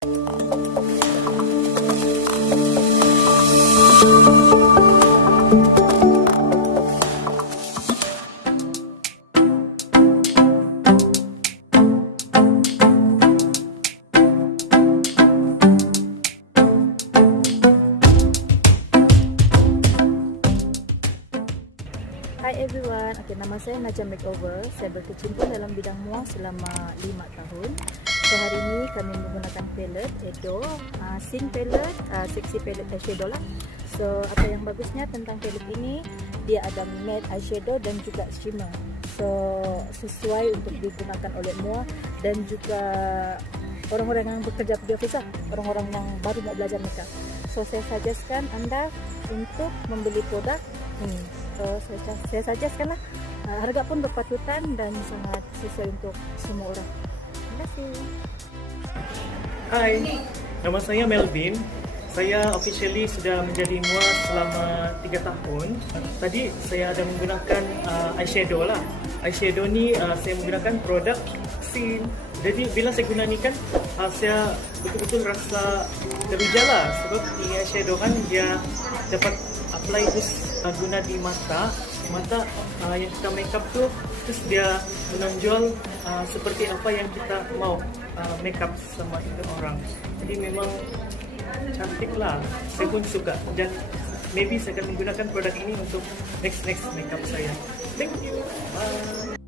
Hi everyone, nama saya Naja Makeover. Saya berkecimpung dalam bidang MUA selama 5 tahun. So hari ini kami menggunakan palette Edo, SSEIN Palette, Sexy Palette eyeshadow lah. So apa yang bagusnya tentang palette ini, dia ada matte eyeshadow dan juga shimmer. So sesuai untuk digunakan oleh MUA dan juga orang-orang yang bekerja di office lah, orang-orang yang baru mau belajar makeup. So saya suggestkan anda untuk membeli produk ini. So saya suggestkan lah, harga pun berpatutan dan sangat sesuai untuk semua orang. Terima kasih. Hai, nama saya Melvin. Saya officially sudah menjadi MUA selama 3 tahun. Tadi saya ada menggunakan eyeshadow lah. Eyeshadow ni saya menggunakan produk SSEIN. Jadi bila saya guna ni kan, saya betul-betul rasa teruja lah. Sebab di eyeshadow kan dia dapat apply terus guna di mata yang kita makeup tu, terus dia menonjol seperti apa yang kita mau makeup sama itu orang. Jadi memang cantik lah, saya pun suka dan maybe saya akan menggunakan produk ini untuk next makeup saya. Thank you, bye.